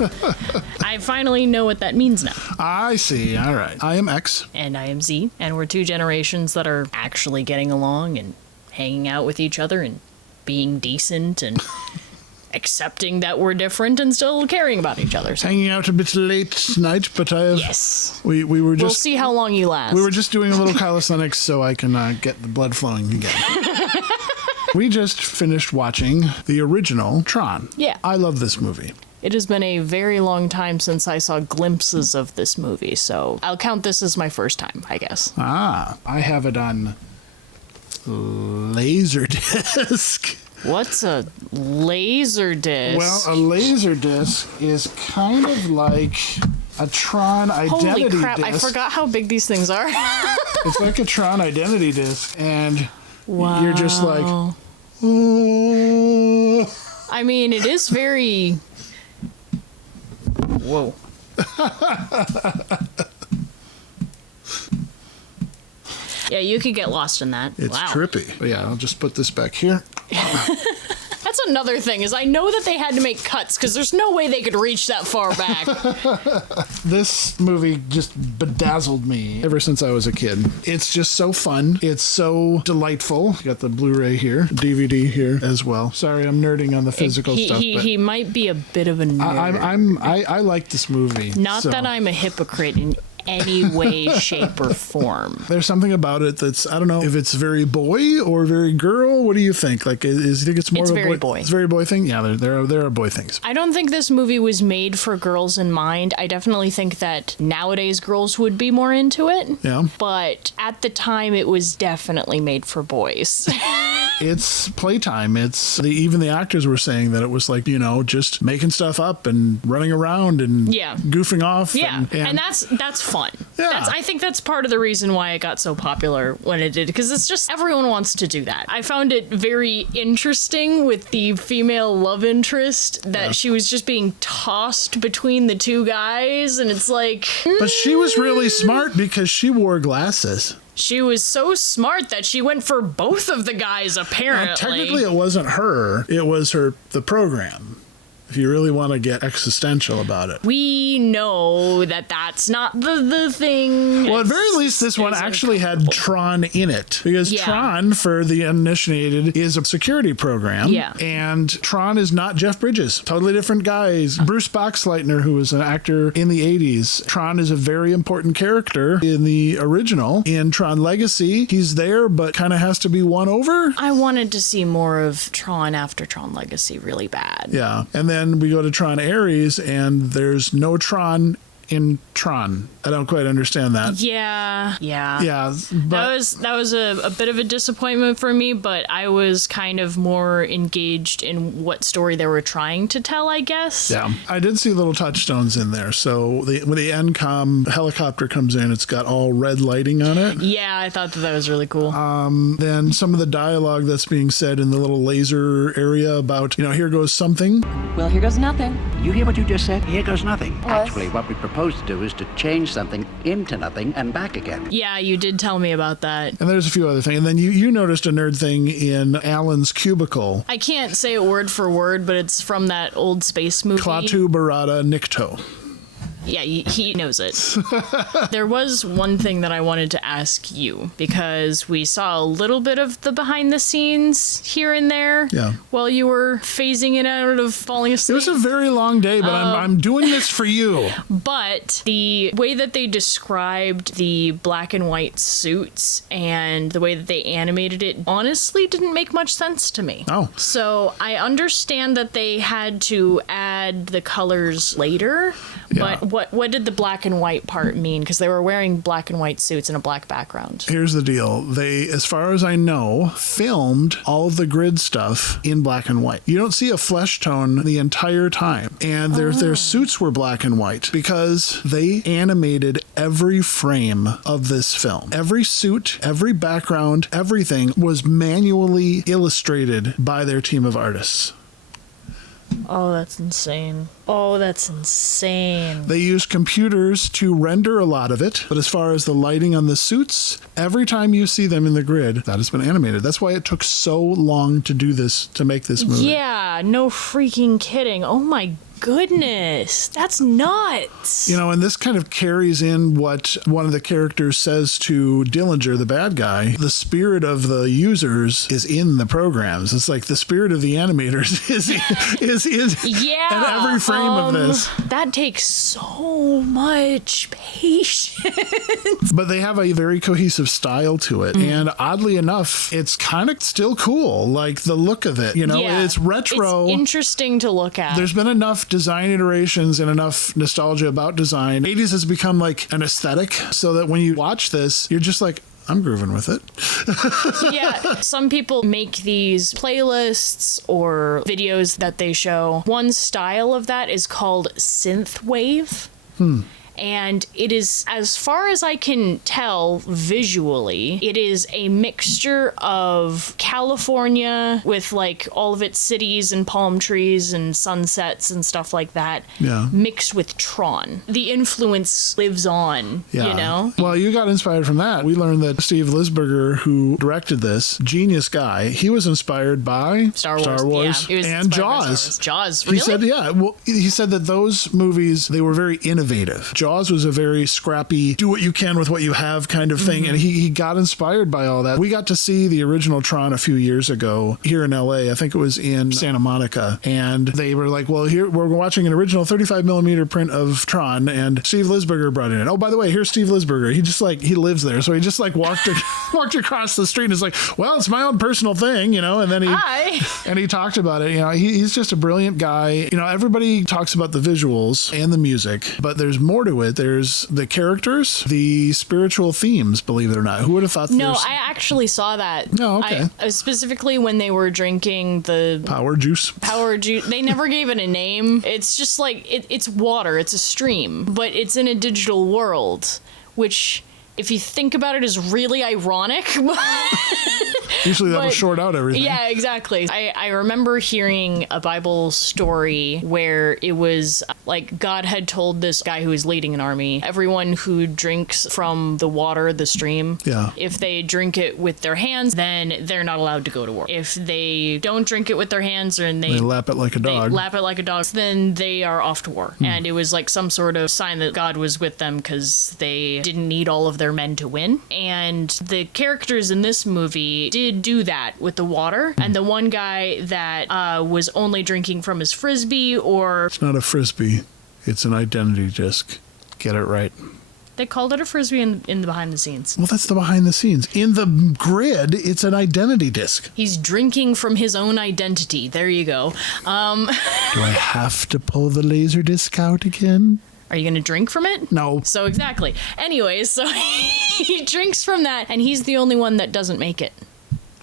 Yes. I finally know what that means now. I see. All right. I am X. And I am Z, and we're two generations that are actually getting along and hanging out with each other and being decent and accepting that we're different and still caring about each other. So. Hanging out a bit late tonight, but I have... Yes. We were just... We'll see how long you last. We were just doing a little calisthenics so I can get the blood flowing again. We just finished watching the original Tron. Yeah. I love this movie. It has been a very long time since I saw glimpses of this movie, so I'll count this as my first time, I guess. I have it on Laserdisc. What's a laser disc? Well, a Laserdisc is kind of like a Tron identity Holy crap, disc. I forgot how big these things are. It's like a Tron identity disc, and Wow. you're just like... "Oh." I mean, it is very... Whoa. Yeah, you could get lost in that. It's wow. trippy. But yeah, I'll just put this back here. That's another thing, is I know that they had to make cuts, because there's no way they could reach that far back. This movie just bedazzled me ever since I was a kid. It's just so fun. It's so delightful. Got the Blu-ray here, DVD here as well. Sorry, I'm nerding on the physical stuff. He might be a bit of a nerd. I like this movie. Not that I'm a hypocrite in any way, shape, or form. There's something about it that's, I don't know if it's very boy or very girl. What do you think? Like, you think it's more It's of a very boy. It's very boy thing? Yeah, there are boy things. I don't think this movie was made for girls in mind. I definitely think that nowadays girls would be more into it. Yeah. But at the time, it was definitely made for boys. It's playtime. Even the actors were saying that it was like, just making stuff up and running around and goofing off. Yeah, and that's fun. Yeah. I think that's part of the reason why it got so popular when it did, because it's just everyone wants to do that. I found it very interesting with the female love interest that she was just being tossed between the two guys, and it's like... But she was really smart because she wore glasses. She was so smart that she went for both of the guys, apparently. Now, technically, it wasn't her. It was the program. If you really want to get existential about it. We know that that's not the thing. Well, at very least, this one actually had Tron in it. Because Tron, for the uninitiated, is a security program. Yeah. And Tron is not Jeff Bridges. Totally different guys. Bruce Boxleitner, who was an actor in the 80s. Tron is a very important character in the original. In Tron Legacy, he's there, but kind of has to be won over. I wanted to see more of Tron after Tron Legacy really bad. Yeah. And then we go to Tron Ares, and there's no Tron in Tron. I don't quite understand that. Yeah. But That was a bit of a disappointment for me, but I was kind of more engaged in what story they were trying to tell, I guess. Yeah. I did see little touchstones in there. So when the NCOM helicopter comes in, it's got all red lighting on it. Yeah, I thought that was really cool. Then some of the dialogue that's being said in the little laser area about, here goes something. Well, here goes nothing. You hear what you just said? Here goes nothing. What? Actually, what we propose to do is to change something into nothing and back again. Yeah, you did tell me about that. And there's a few other things. And then you noticed a nerd thing in Alan's cubicle. I can't say it word for word, but it's from that old space movie. Klaatu Barada Nikto. Yeah, he knows it. There was one thing that I wanted to ask you, because we saw a little bit of the behind the scenes here and there while you were phasing it out of falling asleep. It was a very long day, but I'm doing this for you. But the way that they described the black and white suits and the way that they animated it honestly didn't make much sense to me. Oh. So I understand that they had to add the colors later, but what did the black and white part mean? Because they were wearing black and white suits and a black background. Here's the deal. They, as far as I know, filmed all of the grid stuff in black and white. You don't see a flesh tone the entire time. And their suits were black and white because they animated every frame of this film. Every suit, every background, everything was manually illustrated by their team of artists. Oh, that's insane. They use computers to render a lot of it, but as far as the lighting on the suits, every time you see them in the grid, that has been animated. That's why it took so long to do this, to make this movie. Yeah, no freaking kidding. Oh my goodness. That's nuts. You know, and this kind of carries in what one of the characters says to Dillinger, the bad guy. The spirit of the users is in the programs. It's like the spirit of the animators is Yeah. in every frame of this. That takes so much patience. But they have a very cohesive style to it. And oddly enough, it's kind of still cool. Like the look of it, you know, Yeah. it's retro. It's interesting to look at. There's been enough design iterations and enough nostalgia about design. 80s has become like an aesthetic so that when you watch this, you're just like, I'm grooving with it. Yeah, some people make these playlists or videos that they show. One style of that is called synthwave. And it is, as far as I can tell visually, it is a mixture of California with like all of its cities and palm trees and sunsets and stuff like that, Yeah. mixed with Tron. The influence lives on, you know? Well, you got inspired from that. We learned that Steve Lisberger, who directed this, genius guy, he was inspired by Star Wars. Yeah, he was and inspired by Star Jaws. Wars. Jaws, really? He said, yeah. Well, he said that those movies, they were very innovative. Jaws was a very scrappy, do what you can with what you have kind of thing. And he got inspired by all that. We got to see the original Tron a few years ago here in LA. I think it was in Santa Monica. And they were like, well, here we're watching an original 35 millimeter print of Tron. And Steve Lisberger brought it in. Oh, by the way, here's Steve Lisberger. He just like, he lives there. So he just like walked across the street and is like, well, it's my own personal thing, you know? And then he talked about it. You know, he's just a brilliant guy. You know, everybody talks about the visuals and the music, but there's more to it. There's the characters, the spiritual themes, believe it or not. Who would have thought No, I actually saw that. Oh, okay. Specifically when they were drinking the power juice? power juice. They never gave it a name. It's just like, it's water. It's a stream. But it's in a digital world, which, if you think about it, is really ironic. Usually that will But- short out everything. Yeah, exactly. I remember hearing a Bible story where it was like God had told this guy who was leading an army, everyone who drinks from the water, the stream, Yeah. if they drink it with their hands, then they're not allowed to go to war. If they don't drink it with their hands or They lap it like a they dog. lap it like a dog, then they are off to war. And it was like some sort of sign that God was with them because they didn't need all of their men to win. And the characters in this movie did do that with the water. And the one guy that was only drinking from his frisbee, or It's not a frisbee. It's an identity disc. Get it right. they called it a frisbee in the behind the scenes. Well, that's the behind the scenes. In the grid, it's an identity disc. He's drinking from his own identity. There you go. Do I have to pull the laser disc out again? Are you going to drink from it? No. So exactly. Anyways, so he drinks from that, and he's the only one that doesn't make it.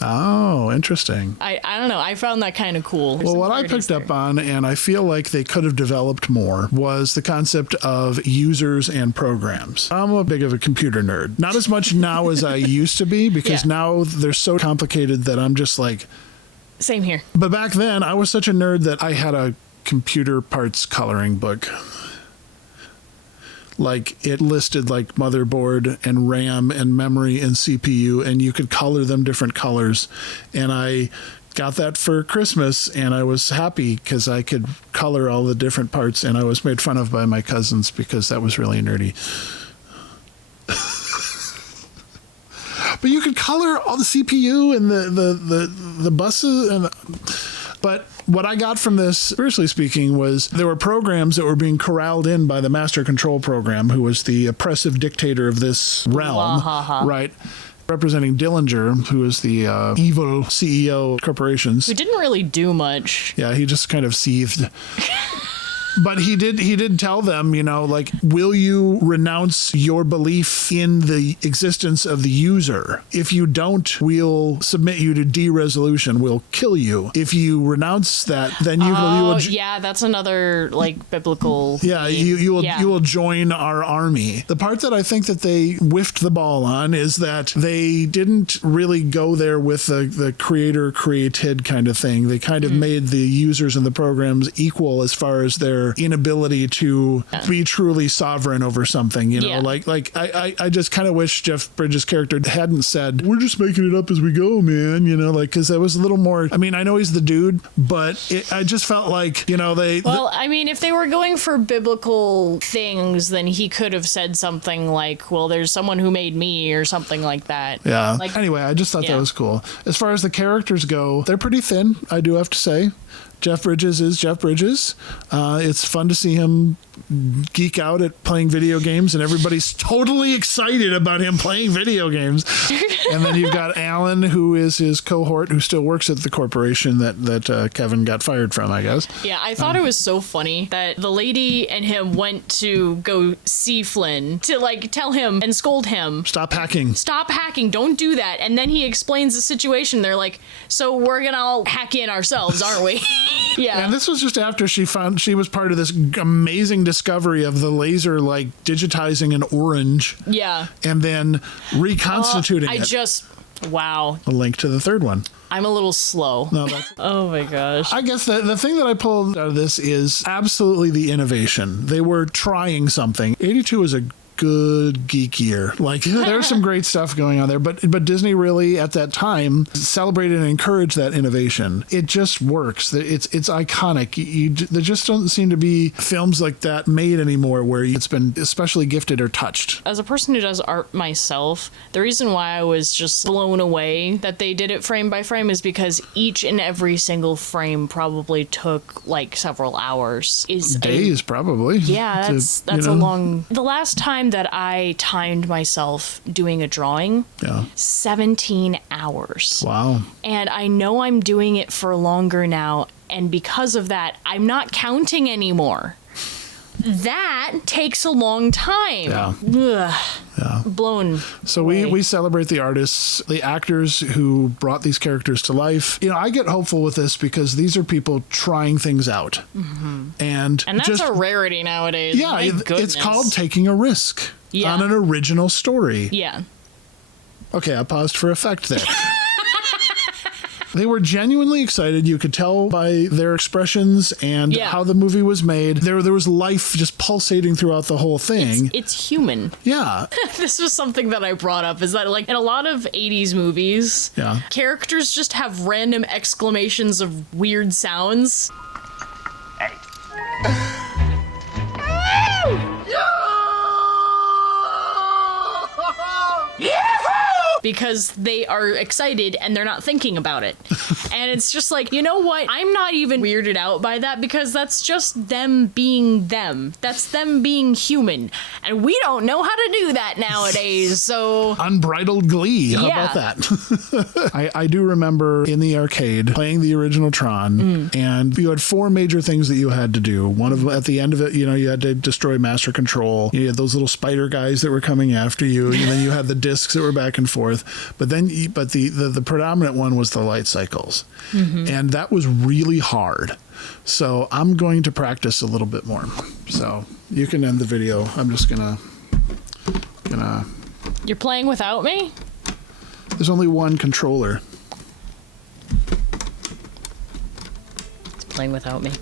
Oh, interesting. I don't know. I found that kind of cool. There's Well, some what I parodies picked up there. on, and I feel like they could have developed more, was the concept of users and programs. I'm a big of a computer nerd. Not as much now as I used to be, because Yeah. now they're so complicated that I'm just like... Same here. But back then, I was such a nerd that I had a computer parts coloring book. Like, it listed like motherboard and RAM and memory and CPU, and you could color them different colors. And I got that for Christmas, and I was happy because I could color all the different parts, and I was made fun of by my cousins because that was really nerdy. But you could color all the CPU and the buses and but what I got from this, spiritually speaking, was there were programs that were being corralled in by the Master Control Program, who was the oppressive dictator of this realm, right? Representing Dillinger, who is the evil CEO of corporations. We didn't really do much. Yeah, he just kind of seethed. But he did tell them, you know, like, will you renounce your belief in the existence of the user? If you don't, we'll submit you to de-resolution. We'll kill you. If you renounce that, then you will... Yeah, that's another, like, biblical... Yeah, theme. you will join our army. The part that I think that they whiffed the ball on is that they didn't really go there with the creator created kind of thing. They kind of made the users and the programs equal as far as their their inability to be truly sovereign over something, you know. Yeah. Like I just kind of wish Jeff Bridges' character hadn't said, we're just making it up as we go, man, you know, like, because that was a little more, I mean, I know he's the dude, but I just felt like, you know, Well, I mean, if they were going for biblical things, then he could have said something like, well, there's someone who made me or something like that. yeah. Like, Anyway, I just thought yeah. that was cool. As far as the characters go, they're pretty thin, I do have to say. Jeff Bridges is Jeff Bridges. It's fun to see him geek out at playing video games, and everybody's totally excited about him playing video games. And then you've got Alan, who is his cohort, who still works at the corporation that Kevin got fired from, I guess. Yeah, I thought it was so funny that the lady and him went to go see Flynn to like tell him and scold him. Stop hacking. Stop hacking, don't do that. And then he explains the situation. They're like, so we're gonna all hack in ourselves, aren't we? Yeah. And this was just after she found she was part of this amazing discovery of the laser, like digitizing an orange. Yeah. And then reconstituting it. Wow. A link to the third one. I'm a little slow. No, that's. Oh my gosh. I guess the thing that I pulled out of this is absolutely the innovation. They were trying something. 82 is a good geek year. Like, there's some great stuff going on there, but Disney really at that time celebrated and encouraged that innovation. It just works. It's iconic. There just don't seem to be films like that made anymore where it's been especially gifted or touched. As a person who does art myself, the reason why I was just blown away that they did it frame by frame is because each and every single frame probably took like several hours. Days, probably. Yeah, that's a long. The last time that I timed myself doing a drawing, 17 hours. Wow. And I know I'm doing it for longer now, and because of that, I'm not counting anymore. That takes a long time. Yeah. Ugh. Yeah. Blown. So away. we celebrate the artists, the actors who brought these characters to life. You know, I get hopeful with this because these are people trying things out. Mm-hmm. And that's just a rarity nowadays. Yeah, My goodness. it's called taking a risk on an original story. Yeah. Okay, I paused for effect there. They were genuinely excited. You could tell by their expressions and how the movie was made. There was life just pulsating throughout the whole thing. It's human. Yeah. This was something that I brought up, is that like in a lot of 80s movies, characters just have random exclamations of weird sounds. Hey. Because they are excited and they're not thinking about it. And it's just like, you know what? I'm not even weirded out by that because that's just them being them. That's them being human. And we don't know how to do that nowadays, so... Unbridled glee. How about that? I do remember in the arcade playing the original Tron, and you had 4 major things that you had to do. One of them, at the end of it, you know, you had to destroy Master Control. You had those little spider guys that were coming after you, and then you had the discs that were back and forth. But the predominant one was the light cycles, and that was really hard. So I'm going to practice a little bit more. So you can end the video. I'm just gonna. You're playing without me? There's only one controller. It's playing without me.